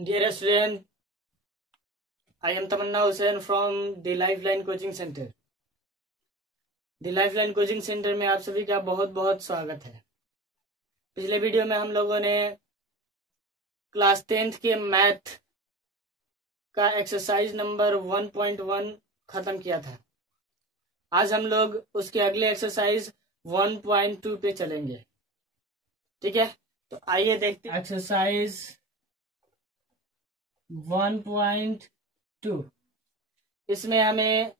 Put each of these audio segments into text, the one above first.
Dear student, I am Tamanna Hussain from the Lifeline Coaching Center. The Lifeline Coaching Center में आप सभी का बहुत बहुत स्वागत है। पिछले वीडियो में हम लोगों ने क्लास 10th के मैथ का एक्सरसाइज नंबर 1.1 खत्म किया था। आज हम लोग उसके अगले एक्सरसाइज 1.2 पे चलेंगे। ठीक है, तो आइए देखते हैं एक्सरसाइज 1.2। इसमें हमें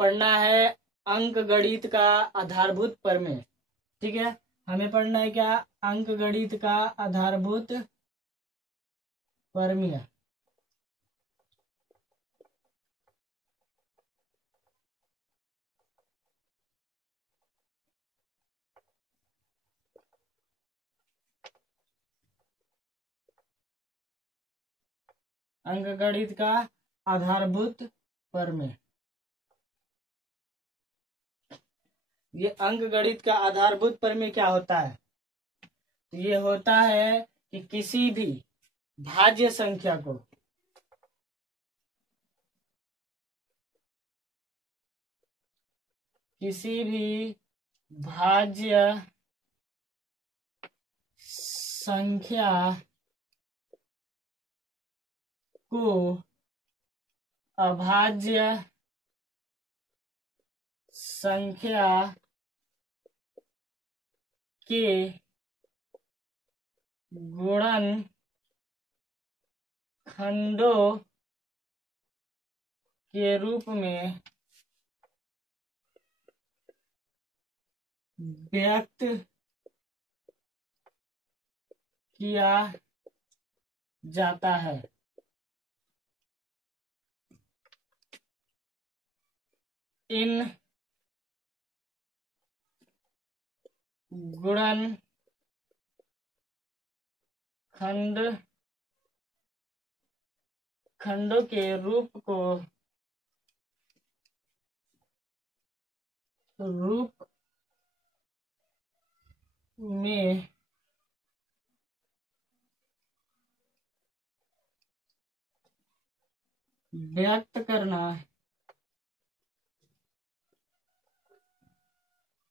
पढ़ना है अंक गणित का आधारभूत प्रमेय। ठीक है, हमें पढ़ना है क्या? अंक गणित का आधारभूत प्रमेय। अंक गणित का आधारभूत प्रमेय। ये अंक गणित का आधारभूत प्रमेय क्या होता है? तो ये होता है कि किसी भी भाज्य संख्या को अभाज्य संख्या के गुणनखंडों के रूप में व्यक्त किया जाता है। इन खंडों के रूप में व्यक्त करना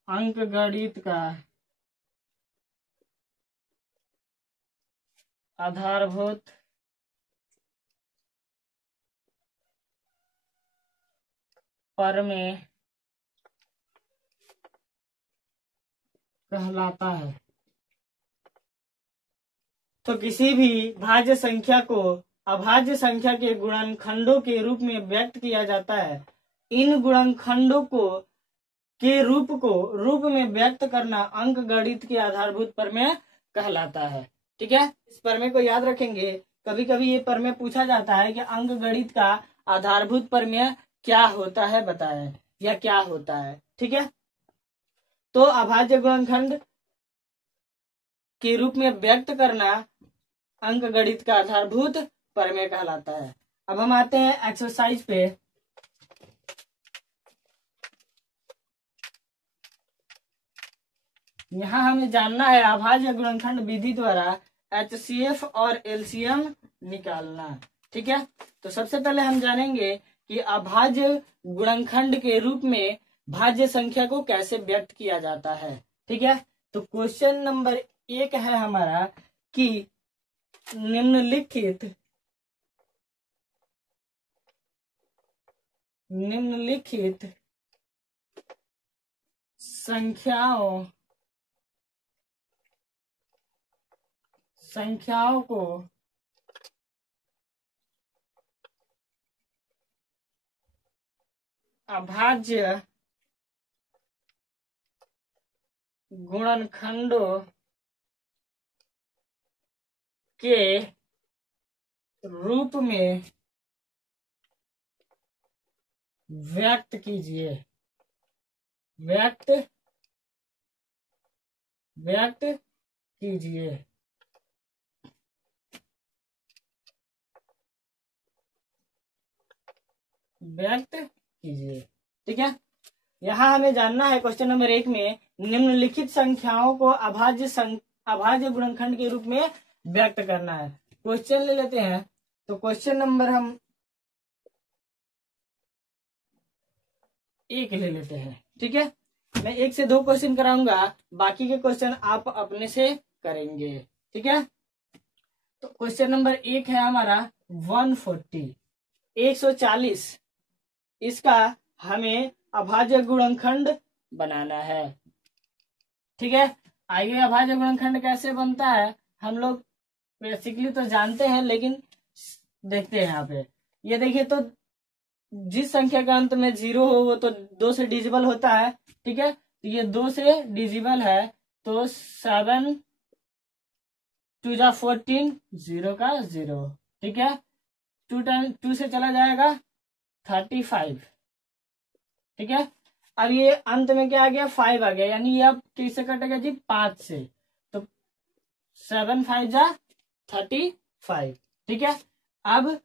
अंक गणित का आधारभूत प्रमेय कहलाता है। तो किसी भी भाज्य संख्या को अभाज्य संख्या के गुणनखंडों के रूप में व्यक्त किया जाता है। इन गुणनखंडों के रूप में व्यक्त करना अंक गणित के आधारभूत प्रमेय कहलाता है। ठीक है, इस प्रमेय को याद रखेंगे। कभी कभी ये प्रमेय पूछा जाता है कि अंक गणित का आधारभूत प्रमेय क्या होता है, बताएं, या क्या होता है। ठीक है, तो अभाज्य गुणनखंड के रूप में व्यक्त करना अंक गणित का आधारभूत प्रमेय कहलाता है। अब हम आते हैं एक्सरसाइज पे। यहाँ हमें जानना है अभाज्य गुणनखंड विधि द्वारा HCF और LCM निकालना। ठीक है, तो सबसे पहले हम जानेंगे कि अभाज्य गुणनखंड के रूप में भाज्य संख्या को कैसे व्यक्त किया जाता है। ठीक है, तो क्वेश्चन नंबर 1 है हमारा कि निम्नलिखित संख्याओं को अभाज्य गुणनखंडों के रूप में व्यक्त कीजिए। व्यक्त कीजिए। ठीक है, यहाँ हमें जानना है क्वेश्चन नंबर 1 में निम्नलिखित संख्याओं को अभाज्य गुणनखंड के रूप में व्यक्त करना है। क्वेश्चन ले लेते हैं। तो क्वेश्चन नंबर हम 1 ले लेते हैं। ठीक है, मैं 1 से 2 क्वेश्चन कराऊंगा, बाकी के क्वेश्चन आप अपने से करेंगे। ठीक है, तो क्वेश्चन नंबर 1 है हमारा 140, 140। इसका हमें अभाज्य गुणनखंड बनाना है। ठीक है, आइए अभाज्य गुणनखंड कैसे बनता है हम लोग बेसिकली तो जानते हैं, लेकिन देखते हैं यहाँ पे। ये देखिए, तो जिस संख्या का अंत में 0 हो वो तो 2 से डिजिबल होता है। ठीक है, तो ये 2 से डिजिबल है, तो 7 2 जा 14, 0 का 0। ठीक है, 2 से चला जाएगा 35। ठीक है, अब ये अंत में क्या आ गया, 5 आ गया, यानी ये अब किससे कटेगा जी, 5 से। तो 7 5 जा 35। ठीक है, अब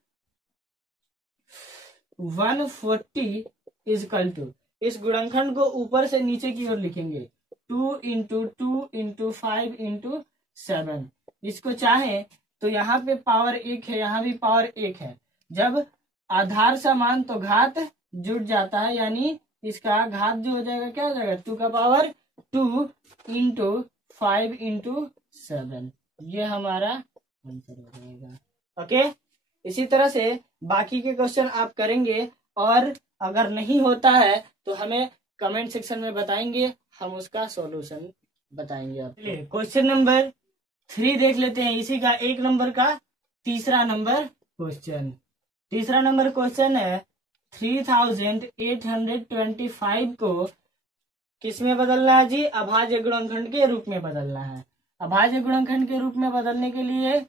140 इजकल टू, इस गुणनखंड को ऊपर से नीचे की ओर लिखेंगे, 2 इंटू 2 इंटू 5 इंटू 7। इसको चाहे तो यहाँ पे पावर 1 है, यहाँ भी पावर 1 है। जब आधार समान तो घात जुड़ जाता है, यानी इसका घात जो हो जाएगा क्या हो जाएगा, 2 का पावर 2 इंटू 5 इंटू 7। ये हमारा आंसर हो जाएगा। ओके, इसी तरह से बाकी के क्वेश्चन आप करेंगे, और अगर नहीं होता है तो हमें कमेंट सेक्शन में बताएंगे, हम उसका सॉल्यूशन बताएंगे आपको। क्वेश्चन नंबर 3 देख लेते हैं, इसी का 1 नंबर का तीसरा नंबर क्वेश्चन। तीसरा नंबर क्वेश्चन है 3825 को किस में बदलना है जी, अभाज्य गुणनखंड के रूप में बदलना है। अभाज्य गुणनखंड के रूप में बदलने के लिए,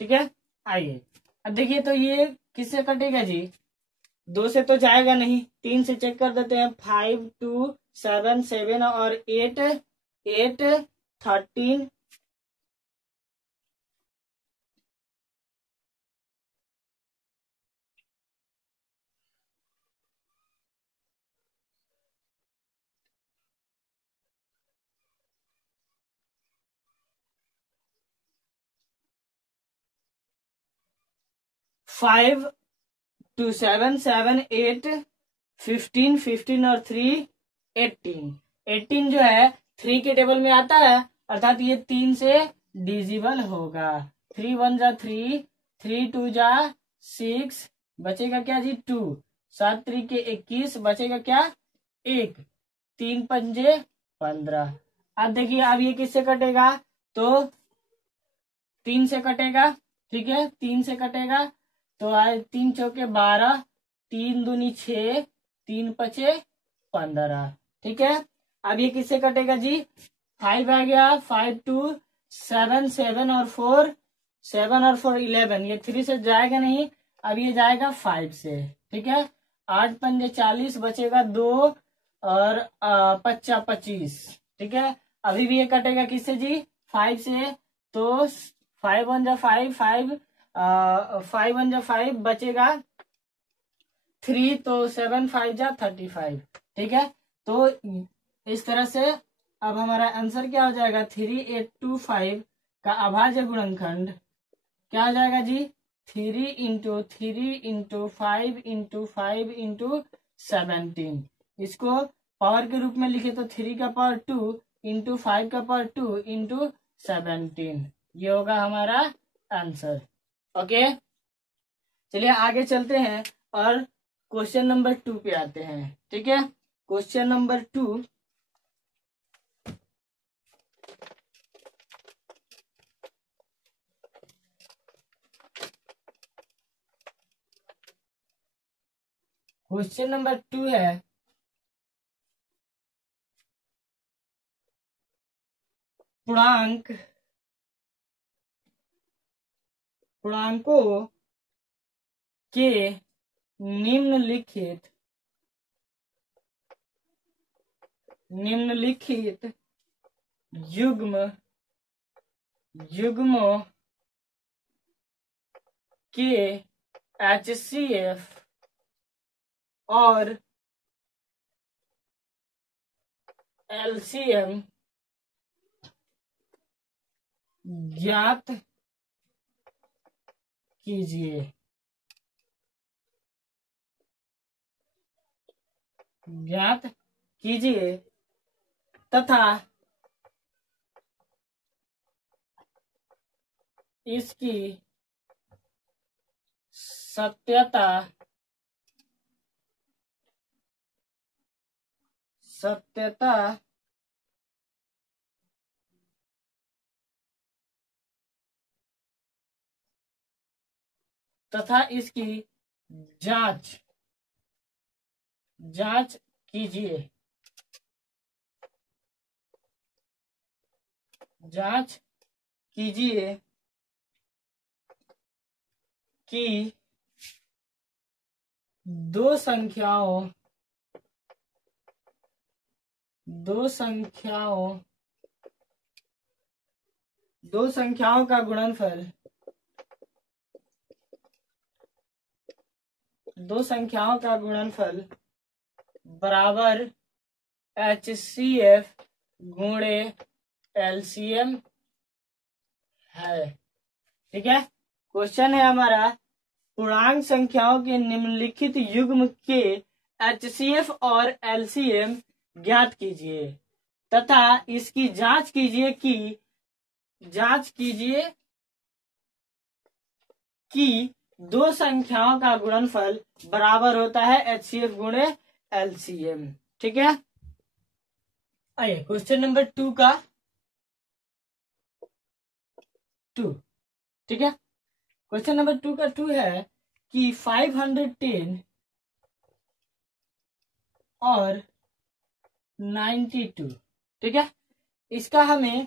ठीक है, आइए अब देखिए, तो ये किससे कटेगा जी, 2 से तो जाएगा नहीं, 3 से चेक कर देते हैं, 5 2 7 7 और 8 8 13 5 2 7 7 8 15 15 और 3 18। 18 जो है 3 के टेबल में आता है, अर्थात ये 3 से डिजिबल होगा। 3 1 जा 3, 3 2 जा 6, बचेगा क्या जी 2, 7 3 के 21, बचेगा क्या 1, 3 पंजे 15। अब देखिए, अब ये किससे कटेगा, तो 3 से कटेगा। ठीक है, 3 से कटेगा, तो आए 3 चौके 12, 3 दूनी 6, 3 पचे 15। ठीक है, अब ये किससे कटेगा जी, 5 आ गया, 5 2 7 7 और 4, 7 और 4 11, ये 3 से जाएगा नहीं, अब ये जाएगा 5 से। ठीक है, 8 पंजे 40, बचेगा 2 और 55 25। ठीक है, अभी भी ये कटेगा किससे जी, 5 से, तो 5 1 जा 5 5 5 1 जा 5, बचेगा 3, तो 7 5 जा 35। ठीक है, तो इस तरह से अब हमारा आंसर क्या हो जाएगा, 3825 का अभाज्य गुणनखंड क्या हो जाएगा जी, 3 इंटू 3 इंटू 5 इंटू 5 इंटू 17। इसको पावर के रूप में लिखे तो 3 का पावर 2 इंटू 5 का पावर 2 इंटू 17, ये होगा हमारा आंसर। ओके, चलिए आगे चलते हैं और क्वेश्चन नंबर 2 पे आते हैं। ठीक है, क्वेश्चन नंबर 2, क्वेश्चन नंबर 2 है पूर्णांकों के निम्नलिखित युग्मों के HCF और LCM ज्ञात कीजिए। ज्ञात कीजिए तथा इसकी सत्यता तथा इसकी जांच कीजिए। जांच कीजिए कि दो संख्याओं का गुणनफल बराबर HCF गुणे LCM है। ठीक है, क्वेश्चन है हमारा, पूर्णांक संख्याओं के निम्नलिखित युग्म के HCF और LCM ज्ञात कीजिए तथा इसकी जांच कीजिए कि दो संख्याओं का गुणनफल बराबर होता है HCF गुणे LCM। ठीक है, आइए क्वेश्चन नंबर 2 का 2। ठीक है, क्वेश्चन नंबर 2 का 2 है कि 510 और 92। ठीक है, इसका हमें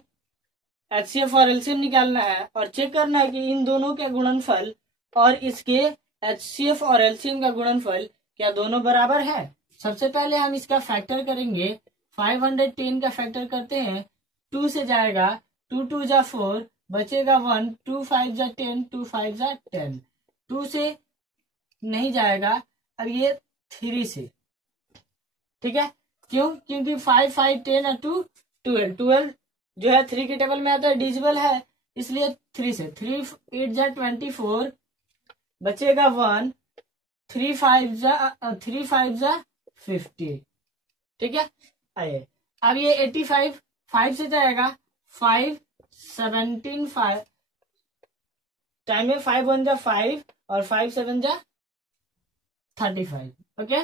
HCF और LCM निकालना है और चेक करना है कि इन दोनों के गुणनफल और इसके HCF और LCM का गुणनफल क्या दोनों बराबर है। सबसे पहले हम इसका फैक्टर करेंगे। 510 का फैक्टर करते हैं, 2 से जाएगा, 2 2 जा 4, बचेगा 1, 2 5 जा 10, 2 5 जा 10, 2 से नहीं जाएगा, अब ये 3 से। ठीक है, क्यों? क्योंकि 5 5 10 और 2 12, 12 जो है 3 के टेबल में आता है, डिजिबल है, इसलिए 3 से। 3 8 जा 24, बचेगा 1, 3 5 जा 50। ठीक है, आइए अब ये 85 5 से जाएगा, 5 17 5 टाइम में 5 1 जा 5 और 5 7 जा 35। ओके,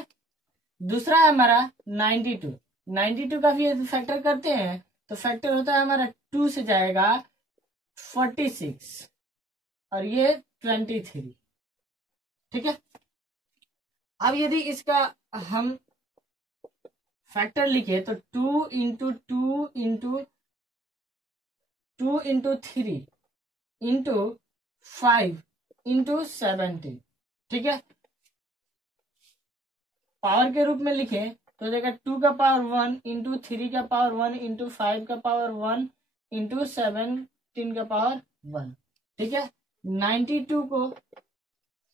दूसरा है हमारा 92 का भी फैक्टर करते हैं तो फैक्टर होता है हमारा 2 से जाएगा 46 और ये 23। ठीक है, अब यदि इसका हम फैक्टर लिखे तो 2 into 2 into 2 into 3 into 5 into 17। ठीक है, पावर के रूप में लिखे तो देखा 2 का पावर 1 इंटू 3 का पावर 1 इंटू 5 का पावर 1 इंटू 17 का पावर 1। ठीक है, 92 को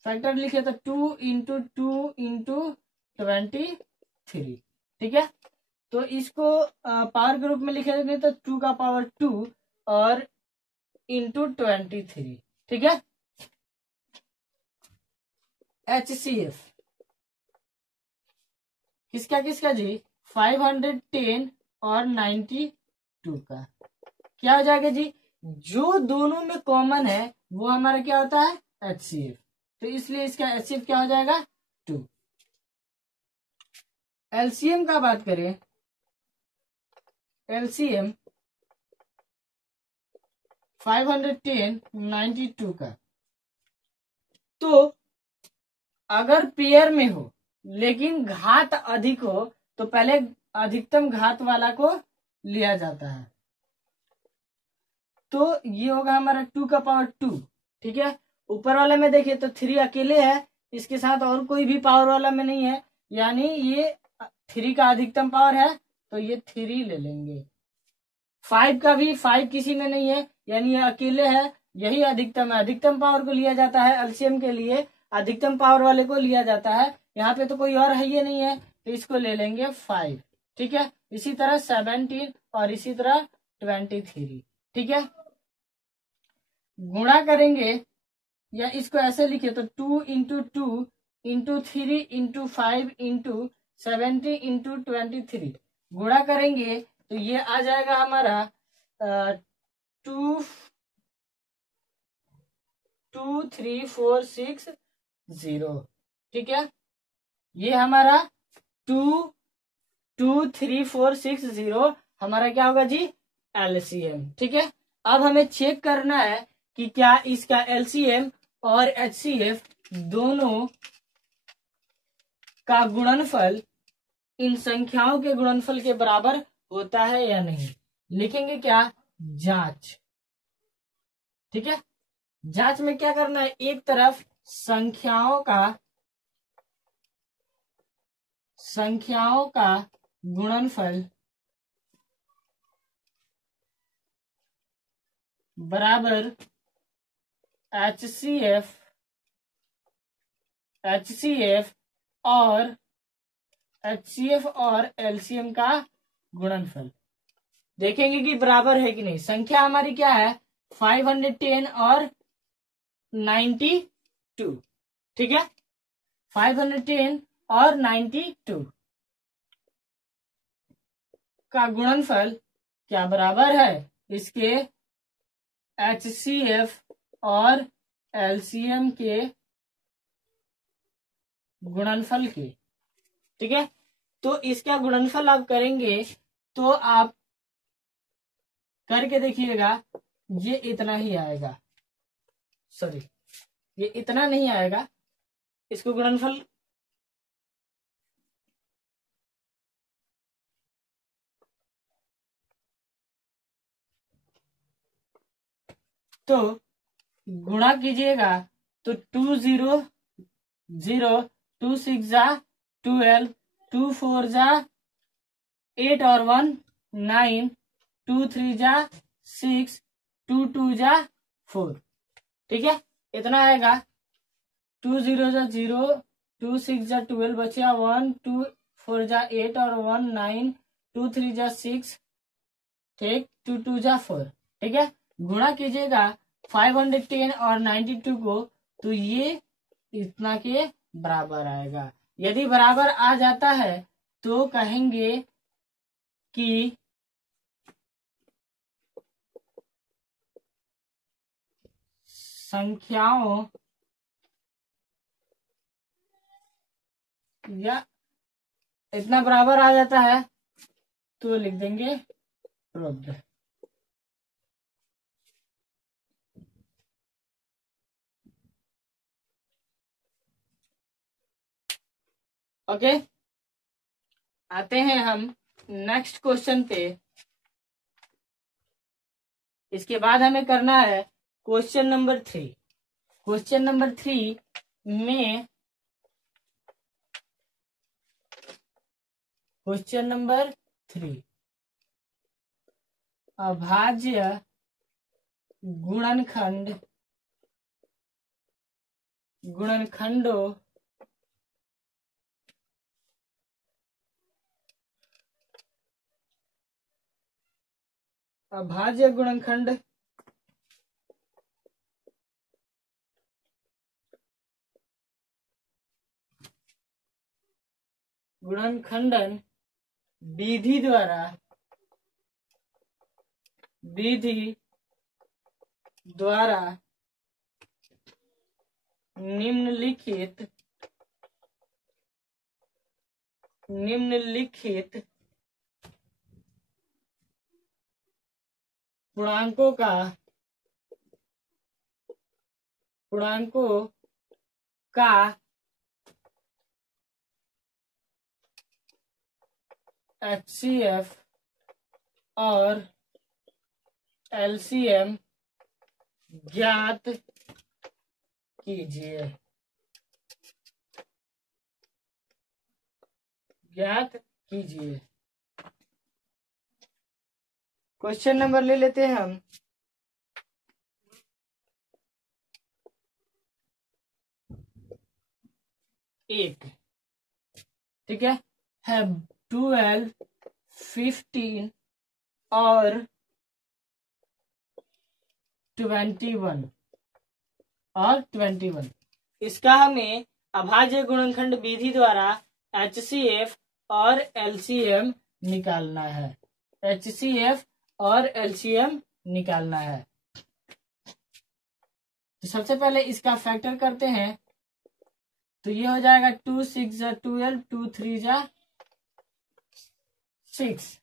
फैक्टर लिखे तो 2 इंटू 2 इंटू 23। ठीक है, तो इसको पावर के रूप में लिखेंगे तो 2 का पावर 2 और इंटू 23। ठीक है, HCF किसका जी? 510 और 92 का क्या हो जाएगा जी? जो दोनों में कॉमन है वो हमारा क्या होता है? HCF। तो इसलिए इसका HCF क्या हो जाएगा? 2। LCM का बात करें, LCM 510 92 का, तो अगर पेयर में हो लेकिन घात अधिक हो तो पहले अधिकतम घात वाला को लिया जाता है। तो ये होगा हमारा 2 का पावर 2। ठीक है, ऊपर वाले में देखिए तो 3 अकेले है, इसके साथ और कोई भी पावर वाला में नहीं है, यानी ये 3 का अधिकतम पावर है तो ये 3 ले लेंगे। 5 का भी 5 किसी में नहीं है, यानी ये अकेले है, यही अधिकतम है। अधिकतम पावर को लिया जाता है एलसीएम के लिए, अधिकतम पावर वाले को लिया जाता है। यहाँ पे तो कोई और है, ये नहीं है, तो इसको ले लेंगे 5। ठीक है, इसी तरह 17 और इसी तरह 23। ठीक है, गुणा करेंगे या इसको ऐसे लिखे तो 2 × 2 × 5 × 70 × 23 गुणा करेंगे तो ये आ जाएगा हमारा 2 2 3 4 6 0। ठीक है, ये हमारा 2 2 3 4 6 0 हमारा क्या होगा जी, एलसीएम। ठीक है, अब हमें चेक करना है कि क्या इसका एलसीएम और एचसीएफ दोनों का गुणनफल इन संख्याओं के गुणनफल के बराबर होता है या नहीं। लिखेंगे क्या, जांच। ठीक है, जांच में क्या करना है, एक तरफ संख्याओं का गुणनफल बराबर एचसीएफ और एलसीएम का गुणनफल देखेंगे कि बराबर है कि नहीं। संख्या हमारी क्या है, 510 और 92। ठीक है, 510 और 92 का गुणनफल क्या बराबर है, इसके एचसीएफ और एलसीएम के गुणनफल के। ठीक है, तो इसका गुणनफल आप करेंगे तो आप करके देखिएगा, ये इतना ही आएगा, सॉरी ये इतना नहीं आएगा, इसको गुणनफल तो गुणा कीजिएगा तो 2 0 0 2 6 जा 12 2 4 जा 8 और 1 9 2 3 जा 6 2 2 जा 4। ठीक है, इतना आएगा। 2 0 जा 0 2 6 जा 12 बचा 1 2 4 जा 8 और 1 9 2 3 जा 6 ठीक 2 2 जा 4। ठीक है, गुणा कीजिएगा 510 और 92 को तो ये इतना के बराबर आएगा। यदि बराबर आ जाता है तो कहेंगे कि संख्याओं या इतना बराबर आ जाता है तो लिख देंगे प्रोब्ध। ओके, आते हैं हम नेक्स्ट क्वेश्चन पे। इसके बाद हमें करना है क्वेश्चन नंबर 3। क्वेश्चन नंबर 3 में अभाज्य गुणनखंडों अभाज्य गुणनखंडन विधि द्वारा निम्नलिखित पूर्णांकों का एचसीएफ और एलसीएम ज्ञात कीजिए। क्वेश्चन नंबर ले लेते हैं हम। एक, ठीक है 12 15 और 21 और 21। इसका हमें अभाज्य गुणनखंड विधि द्वारा HCF और LCM निकालना है। HCF और LCM निकालना है। तो सबसे पहले इसका फैक्टर करते हैं। तो ये हो जाएगा 2 6 जा 12, 2 3 जा 6।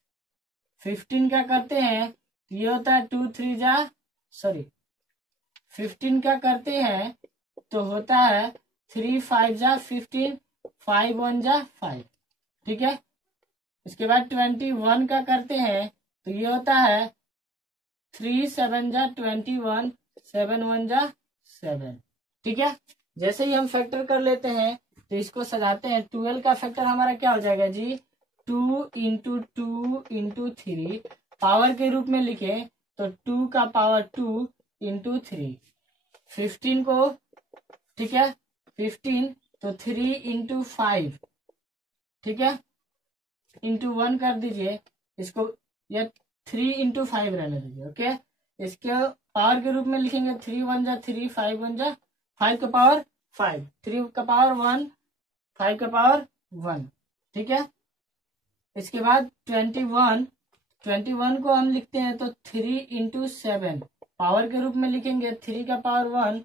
15 का करते हैं, ये होता है 2 3 जा 15 का करते हैं तो होता है 3 5 जा 15, 5 1 जा 5। ठीक है। इसके बाद 21 का करते हैं तो ये होता है 3 7 जा 21, 7 1 जा 7। ठीक है। जैसे ही हम फैक्टर कर लेते हैं तो इसको सजाते हैं। 12 का फैक्टर हमारा क्या हो जाएगा जी, 2 इंटू 2 इंटू 3। पावर के रूप में लिखे तो 2 का पावर 2 इंटू 3। 15 को, ठीक है, 15 तो 3 इंटू 5, ठीक है, इंटू 1 कर दीजिए इसको, या 3 इंटू 5 रहने दीजिए। ओके। इसके पावर के रूप में लिखेंगे 3 1 जा 3, 5 1 जा 5 का पावर 5, 3 का पावर 1, 5 का पावर 1। ठीक है। इसके बाद 21 को हम लिखते हैं तो 3 इंटू 7, पावर के रूप में लिखेंगे 3 का पावर 1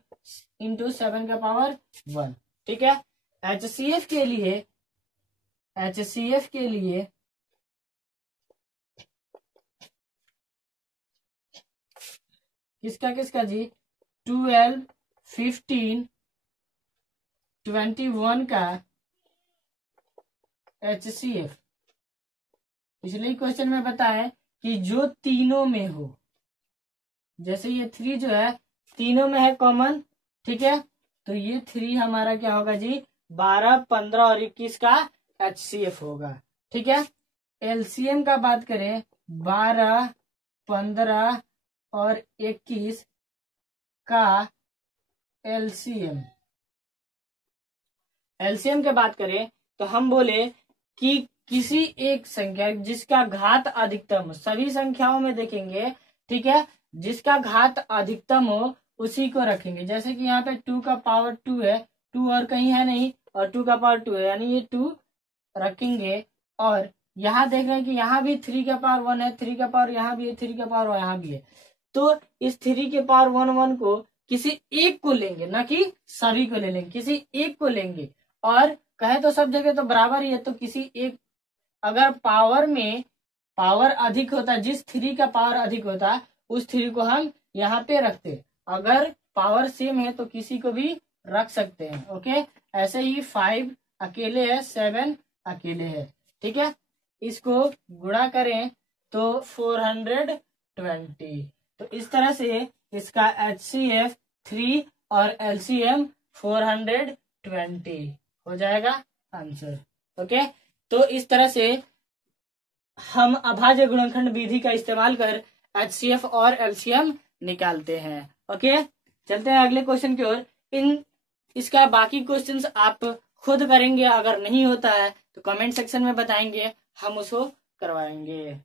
इंटू 7 का पावर 1। ठीक है। HCF के लिए किसका जी, 12 15 21 का HCF। पिछले क्वेश्चन में बताया कि जो तीनों में हो, जैसे ये 3 जो है तीनों में है कॉमन। ठीक है। तो ये 3 हमारा क्या होगा जी, 12 15 और 21 का HCF होगा। ठीक है। LCM का बात करें, 12 15 और 21 का LCM के बात करें तो हम बोले कि किसी एक संख्या जिसका घात अधिकतम हो, सभी संख्याओं में देखेंगे, ठीक है, जिसका घात अधिकतम हो उसी को रखेंगे। जैसे कि यहाँ पे 2 का पावर 2 है, 2 और कहीं है नहीं, और 2 का पावर 2 है, यानी ये 2 रखेंगे। और यहाँ देख रहे हैं कि यहाँ भी 3 का पावर 1 है, 3 का पावर यहाँ भी है, 3 का पावर यहाँ भी है। तो इस 3 के पावर 1 को किसी एक को लेंगे, ना कि सभी को ले लेंगे, किसी एक को लेंगे। और कहे तो सब जगह तो बराबर ही है, तो किसी एक, अगर पावर में पावर अधिक होता, जिस 3 का पावर अधिक होता उस 3 को हम यहाँ पे रखते। अगर पावर सेम है तो किसी को भी रख सकते हैं। ओके। ऐसे ही 5 अकेले है, 7 अकेले है। ठीक है। इसको गुणा करें तो 420। तो इस तरह से इसका HCF 3 और LCM 420 हो जाएगा आंसर। ओके। तो इस तरह से हम अभाज्य गुणनखंड विधि का इस्तेमाल कर HCF और LCM निकालते हैं। ओके। चलते हैं अगले क्वेश्चन की ओर। इसका बाकी क्वेश्चंस आप खुद करेंगे, अगर नहीं होता है तो कमेंट सेक्शन में बताएंगे, हम उसको करवाएंगे।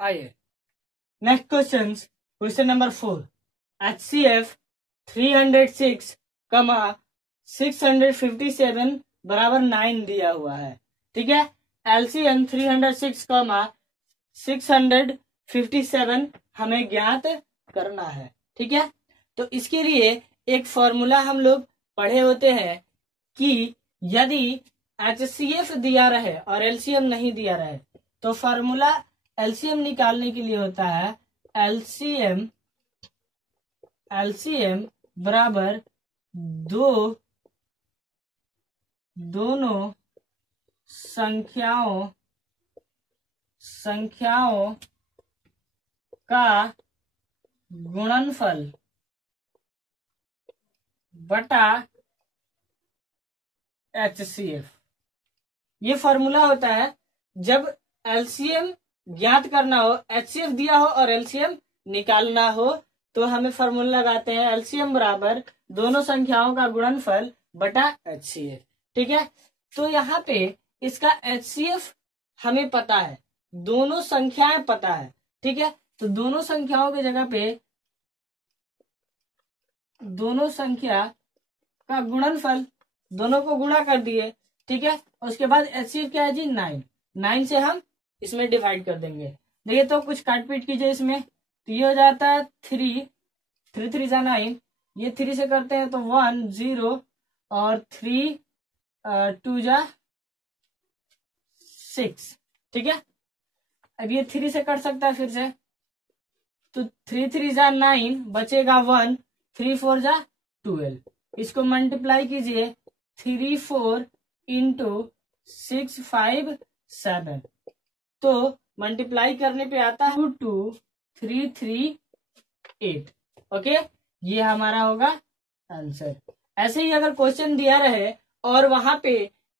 आइए नेक्स्ट क्वेश्चन नंबर 4। HCF 306, 657 बराबर 9 दिया हुआ है। ठीक है। LCM 306, 657 हमें ज्ञात करना है। ठीक है। तो इसके लिए एक फॉर्मूला हम लोग पढ़े होते हैं कि यदि HCF दिया रहे और LCM नहीं दिया रहे तो फॉर्मूला LCM निकालने के लिए होता है LCM बराबर दोनों संख्याओं का गुणनफल बटा HCF। ये फॉर्मूला होता है जब LCM ज्ञात करना हो, HCF दिया हो और LCM निकालना हो तो हमें फॉर्मूला लगाते हैं एलसीएम बराबर दोनों संख्याओं का गुणनफल बटा एचसीएफ। ठीक है, तो यहाँ पे इसका एचसीएफ हमें पता है, दोनों संख्याएं पता है। ठीक है, तो दोनों संख्याओं की जगह पे दोनों संख्या का गुणनफल, दोनों को गुणा कर दिए। ठीक है, उसके बाद एचसीएफ क्या है जी 9, 9 से हम इसमें डिवाइड कर देंगे। देखिए तो कुछ काट पीट कीजिए इसमें, तो ये हो जाता है 3, 3 3 जा 9, ये 3 से करते हैं तो 1 0 और 3 2 जा 6। ठीक है, अब ये 3 से कट सकता है फिर से, तो 3 3 जा 9, बचेगा 1, 3 4 जा 12। इसको मल्टीप्लाई कीजिए 3 4 इंटू 6 5 7, तो मल्टीप्लाई करने पे आता है 2 2 3 3 8। ओके, ये हमारा होगा आंसर। ऐसे ही अगर क्वेश्चन दिया रहे और वहां पे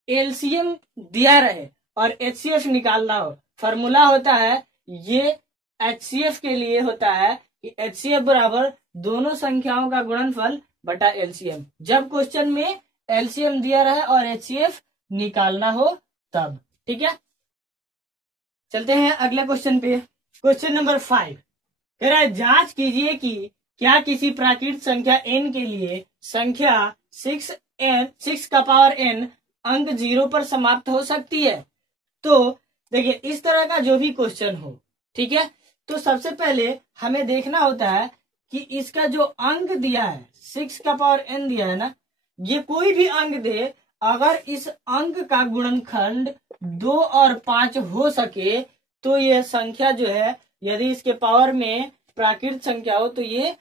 एलसीएम दिया रहे और एचसीएफ निकालना हो, फॉर्मूला होता है ये एचसीएफ के लिए होता है कि एचसीएफ बराबर दोनों संख्याओं का गुणनफल बटा एलसीएम, जब क्वेश्चन में एलसीएम दिया रहे और एचसीएफ निकालना हो तब। ठीक है, चलते हैं अगले क्वेश्चन पे। क्वेश्चन नंबर 5 कह रहा है जांच कीजिए कि क्या किसी प्राकृत संख्या n के लिए संख्या 6 का पावर n अंक 0 पर समाप्त हो सकती है। तो देखिए इस तरह का जो भी क्वेश्चन हो, ठीक है, तो सबसे पहले हमें देखना होता है कि इसका जो अंक दिया है 6 का पावर n दिया है ना, ये कोई भी अंक दे, अगर इस अंक का गुणनखंड 2 और 5 हो सके तो ये संख्या जो है, यदि इसके पावर में प्राकृत संख्या हो तो ये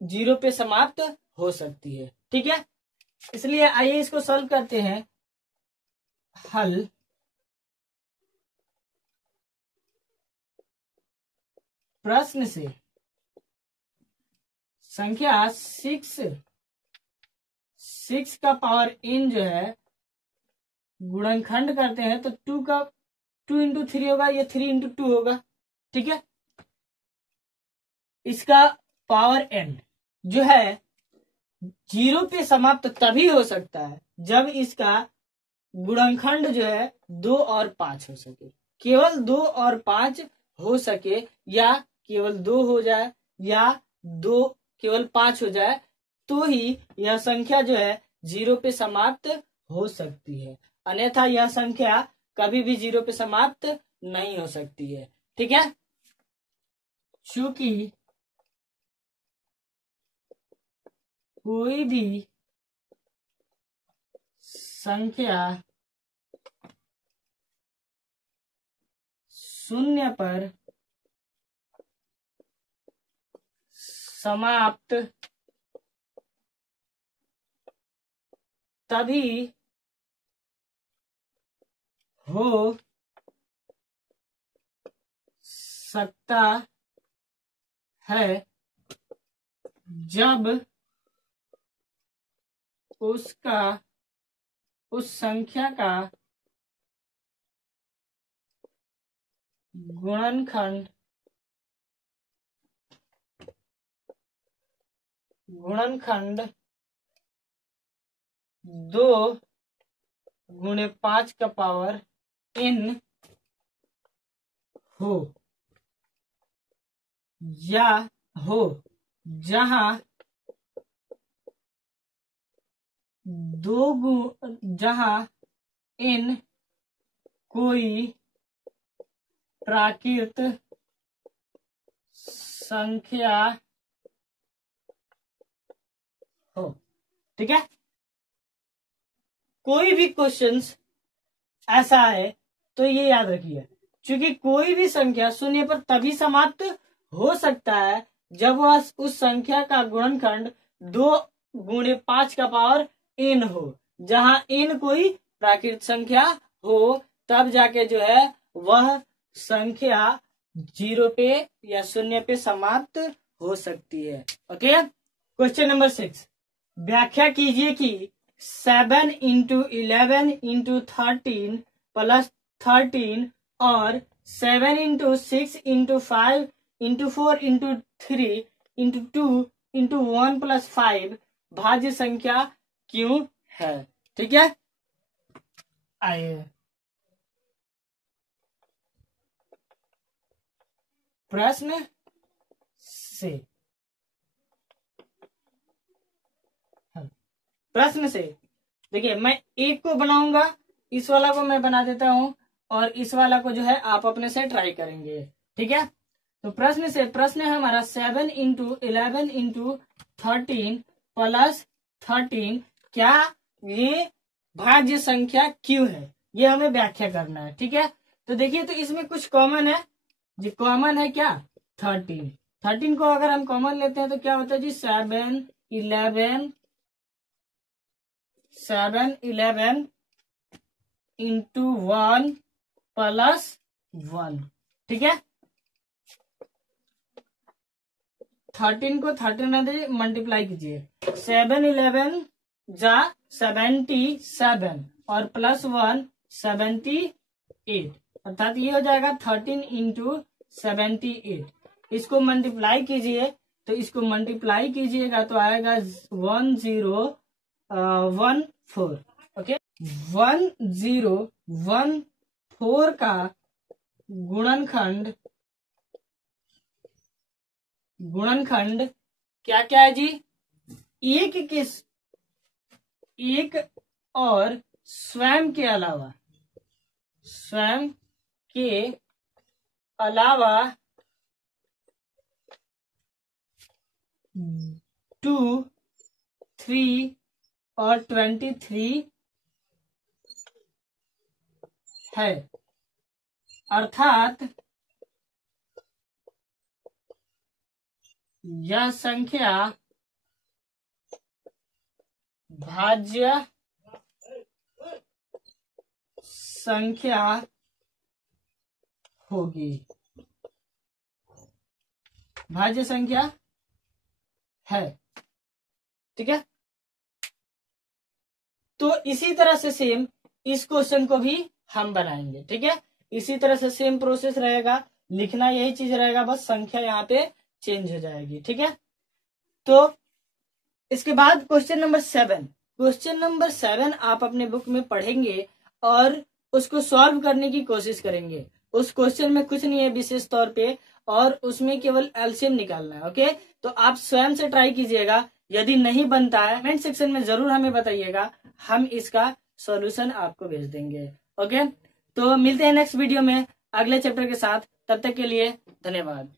0 पे समाप्त हो सकती है। ठीक है, इसलिए आइए इसको सॉल्व करते हैं। हल प्रश्न से संख्या 6 का पावर n जो है गुणनखंड करते हैं तो 2 इंटू 3 होगा, ये 3 इंटू 2 होगा। ठीक है, इसका पावर n जो है 0 पे समाप्त तभी हो सकता है जब इसका गुणनखंड जो है 2 और 5 हो सके। केवल 2 और 5 हो सके, या केवल 2 हो जाए या 2 केवल 5 हो जाए, तो ही यह संख्या जो है 0 पे समाप्त हो सकती है, अन्यथा यह संख्या कभी भी 0 पे समाप्त नहीं हो सकती है। ठीक है, चूंकि कोई भी संख्या 0 पर समाप्त तभी हो सकता है जब उस संख्या का गुणनखंड 2 गुणे 5 का पावर n हो, या हो जहां जहां n कोई प्राकृत संख्या हो। ठीक है, कोई भी क्वेश्चंस ऐसा है तो ये याद रखिए, क्योंकि कोई भी संख्या 0 पर तभी समाप्त हो सकता है जब वह उस संख्या का गुणनखंड 2 गुणे 5 का पावर n हो, जहां n कोई प्राकृत संख्या हो, तब जाके जो है वह संख्या 0 पे या 0 पे समाप्त हो सकती है। ओके, क्वेश्चन नंबर 6 व्याख्या कीजिए कि 7 इंटू 11 इंटू 13 प्लस 13 और 7 into 6 into 5 into 4 into 3 into 2 into 1+5 भाज्य संख्या क्यों है। ठीक है, आइए प्रश्न से, प्रश्न से देखिए, मैं एक को बनाऊंगा, इस वाला को मैं बना देता हूं और इस वाला को जो है आप अपने से ट्राई करेंगे। ठीक है, तो प्रश्न से, प्रश्न है हमारा 7 इंटू 11 इंटू 13 प्लस 13 क्या ये भाज्य संख्या क्यों है, ये हमें व्याख्या करना है। ठीक है, तो देखिए, तो इसमें कुछ कॉमन है जी, कॉमन है क्या 13। 13 को अगर हम कॉमन लेते हैं तो क्या होता है जी 7 11 इंटू 1 प्लस 1। ठीक है, 13 को 13 मल्टीप्लाई कीजिए, 7 11 जा 77 और प्लस 1 78, अर्थात ये हो जाएगा 13 इंटू 78। इसको मल्टीप्लाई कीजिए, तो इसको मल्टीप्लाई कीजिएगा तो आएगा 1014। ओके, 1014 का गुणनखंड क्या क्या है जी, एक और स्वयं के अलावा 2 3 और 23 है, अर्थात यह संख्या भाज्य संख्या होगी, भाज्य संख्या है। ठीक है, तो इसी तरह से सेम इस क्वेश्चन को भी हम बनाएंगे। ठीक है, इसी तरह से सेम प्रोसेस रहेगा, लिखना यही चीज रहेगा, बस संख्या यहाँ पे चेंज हो जाएगी। ठीक है, तो इसके बाद क्वेश्चन नंबर 7, क्वेश्चन नंबर 7 आप अपने बुक में पढ़ेंगे और उसको सॉल्व करने की कोशिश करेंगे। उस क्वेश्चन में कुछ नहीं है विशेष तौर पे, और उसमें केवल एलसीएम निकालना है। ओके, तो आप स्वयं से ट्राई कीजिएगा, यदि नहीं बनता है कमेंट सेक्शन में जरूर हमें बताइएगा, हम इसका सॉल्यूशन आपको भेज देंगे। ओके, तो मिलते हैं नेक्स्ट वीडियो में अगले चैप्टर के साथ, तब तक के लिए धन्यवाद।